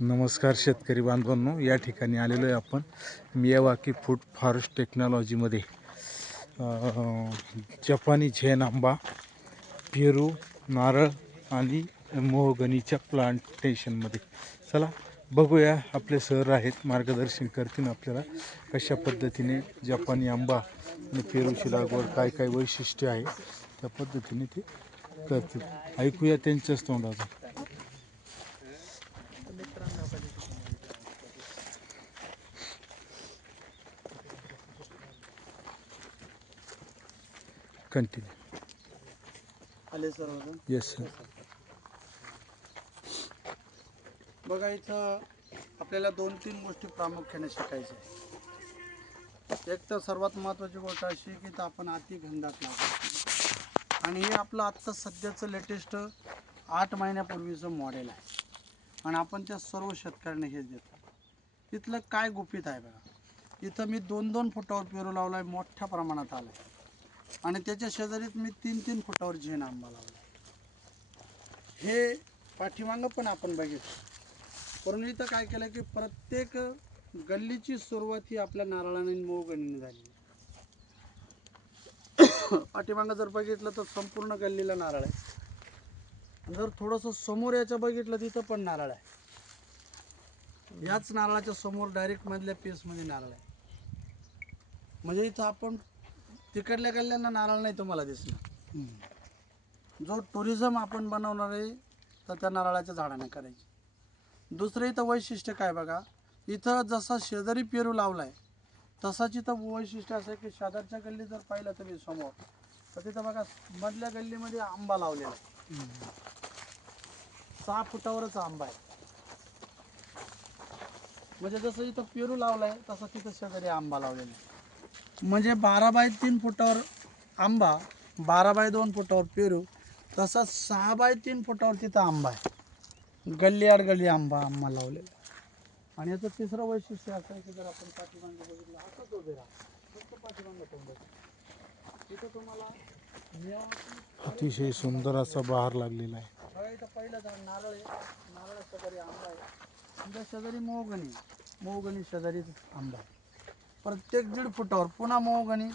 नमस्कार शेतकरी बांधवांनो, या ठिकाणी आलेलो आहे आपण मियावाकी फूड फॉरेस्ट टेक्नॉलॉजीमध्ये जपानी झेन आंबा, पेरू, नारळ आणि मोहगनीच्या प्लांटेशनमध्ये. चला बघूया, आपले सर आहेत, मार्गदर्शन करतील आपल्याला कशा पद्धतीने जपानी आंबा आणि पेरूची लागवड, काय काय वैशिष्ट्य आहे त्या पद्धतीने ते करतील. ऐकूया त्यांच्याच तोंडातून. कंटिन्यू. आले सर्वजण. Yes sir. बघा, इथं आपल्याला 2-3 गोष्टी प्रामुख्याने शिकायच्या आहेत. एक तर सर्वात महत्त्वाची गोष्ट अशी की तर आपण अतिगंधात लागतो, आणि हे आपलं आत्ता सध्याचं लेटेस्ट 8 महिन्यापूर्वीचं मॉडेल आहे, आणि आपण त्या सर्व शेतकऱ्यांना हेच देतो. तिथलं काय गुपित आहे बघा, इथं मी 2-2 फुटावर पेरू लावला आहे, मोठ्या प्रमाणात आला आहे, आणि त्याच्या शेजारीच मी 3-3 फुटावर झेन आंबा लावला आहे. हे पाठीमागं पण आपण बघितलं, परंतु इथं काय केलं की प्रत्येक गल्लीची सुरुवात ही आपल्या नारळाने आणि मोहगणीने झाली. पाठीमागं जर बघितलं तर संपूर्ण गल्लीला नारळ आहे. जर थोडंसं समोर याचं बघितलं तिथं पण नारळ आहे. याच नारळाच्या समोर डायरेक्ट मधल्या पीसमध्ये नारळ आहे. म्हणजे इथं आपण तिकडल्या गल्ल्यांना नारळ नाही तुम्हाला दिसणार. जो टुरिझम आपण बनवणार आहे तर त्या नारळाच्या झाडाने करायची. दुसरं इथं वैशिष्ट्य काय बघा, इथं जसा शेजारी पेरू लावलाय तसाच इथं वैशिष्ट्य असं आहे की शेजारच्या गल्ली जर पाहिलं तुम्ही समोर, तर तिथं बघा मधल्या गल्लीमध्ये आंबा लावलेला आहे. 6 फुटावरच आंबा आहे. म्हणजे जसं इथं पेरू लावलाय तसा तिथं शेजारी आंबा लावलेला आहे. म्हणजे 12 बाय 3 फुटावर आंबा, 12 बाय 2 फुटावर पेरू, तसा 6 बाय 3 फुटावर तिथं आंबा आहे. गल्ली आड गल्ली आंबा लावलेला आहे. आणि याचं तिसरं वैशिष्ट्य असं आहे की जर आपण पाठीमागं बघितलं, असंच उभे राहा, फक्त पाठीमागं तोंड तिथं तुम्हाला अतिशय सुंदर असा बहार लागलेला आहे. बघा, इथं पहिलं झाड नारळ आहे, नारळ शेजारी आंबा आहे, आंब्या शेजारी मोहगणी, मोहगणी शेजारीच आंबा आहे. प्रत्येक 1.5 फुटावर पुन्हा मोहगणी,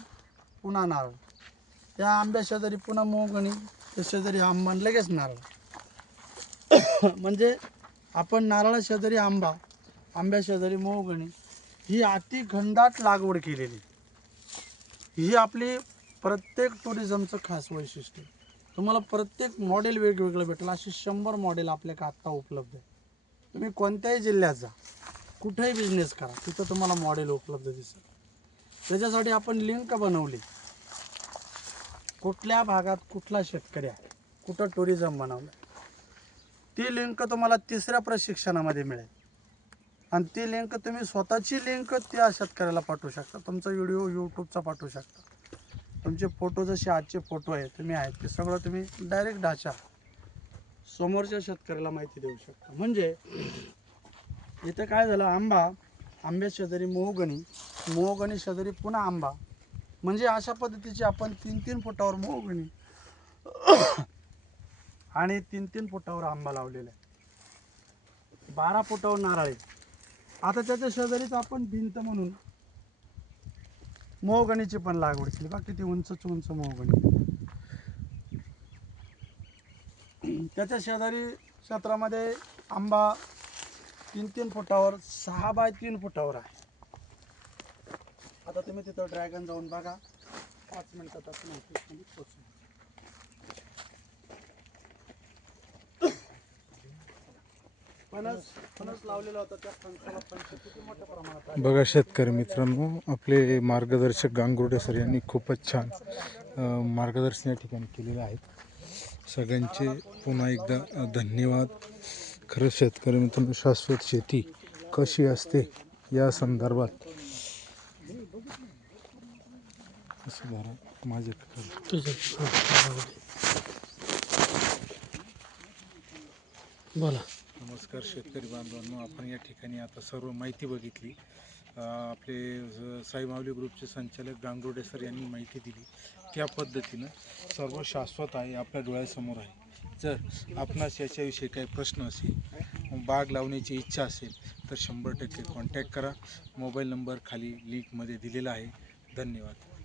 पुन्हा नारळ, त्या आंब्या शेजारी पुन्हा मोहगणी, त्या शेजारी आंबा, लगेच नारळ. म्हणजे आपण नारळा शेजारी आंबा, आंब्या शेजारी मोहगणी, ही अति घनदाट लागवड केलेली. ही आपली प्रत्येक टुरिझमचं खास वैशिष्ट्य. तुम्हाला प्रत्येक मॉडेल वेगवेगळं भेटेल. असे 100 मॉडेल आपल्याकडे आत्ता उपलब्ध आहे. तुम्ही कोणत्याही जिल्ह्यात जा, कुठेही बिझनेस करा, तिथं तुम्हाला मॉडेल उपलब्ध दिसेल. त्याच्यासाठी आपण लिंक बनवली, कुठल्या भागात कुठला शेतकरी आहे, कुठं टुरिझम बनवलं, ती लिंक तुम्हाला 3ऱ्या प्रशिक्षणामध्ये मिळेल. आणि ती लिंक तुम्ही स्वतःची लिंक त्या शेतकऱ्याला पाठवू शकता. तुमचा व्हिडिओ यूट्यूबचा पाठवू शकता. तुमचे फोटो जसे आजचे फोटो आहेत तुम्ही आहेत ते सगळं तुम्ही डायरेक्ट ढाचा समोरच्या शेतकऱ्याला माहिती देऊ शकता. म्हणजे इथं काय झालं, आंबा, आंब्या शेजारी मोहगणी, मोहगणी शेजारी पुन्हा आंबा, म्हणजे अशा पद्धतीची आपण 3-3 फुटावर मोहगणी आणि 3-3 फुटावर आंबा लावलेला आहे. 12 फुटावर नारळ आहे. आता त्याच्या शेजारीच आपण भिंत म्हणून मोहगणीची पण लागवड केली. बघा किती उंचच उंच मोहगणी. त्याच्या शेजारी क्षेत्रामध्ये आंबा 3-3 फुटावर, 6 बाय 3 फुटावर आहे. आता तुम्ही तिथं ड्रॅगन जाऊन बघा, 5 मिनिटात आपण ऑफिसमध्ये पोहोचू. फणस लावलेला होता, त्या फणसाला फणस किती मोठ्या प्रमाणात आहे. बघा शेतकरी मित्रांनो, आपले मार्गदर्शक गांगुर्डे सर यांनी खूपच छान मार्गदर्शन या ठिकाणी केलेलं आहे. सगळ्यांचे पुन्हा एकदा धन्यवाद. खरंच शेतकरी मित्रांनो, शाश्वत शेती कशी असते या संदर्भात माझ्याकडे बोला. नमस्कार शेतकरी बांधवांनो, आपण या ठिकाणी आता सर्व माहिती बघितली. आपले साईमावली ग्रुपचे संचालक गांगुर्डे सर यांनी माहिती दिली, त्या पद्धतीनं सर्व शाश्वत आहे, आपल्या डोळ्यासमोर आहे. जर आपणास याच्याविषयी काही प्रश्न असेल, बाग लावण्याची इच्छा असेल तर 100% कॉन्टॅक्ट करा. मोबाईल नंबर खाली लिंकमध्ये दिलेला आहे. धन्यवाद.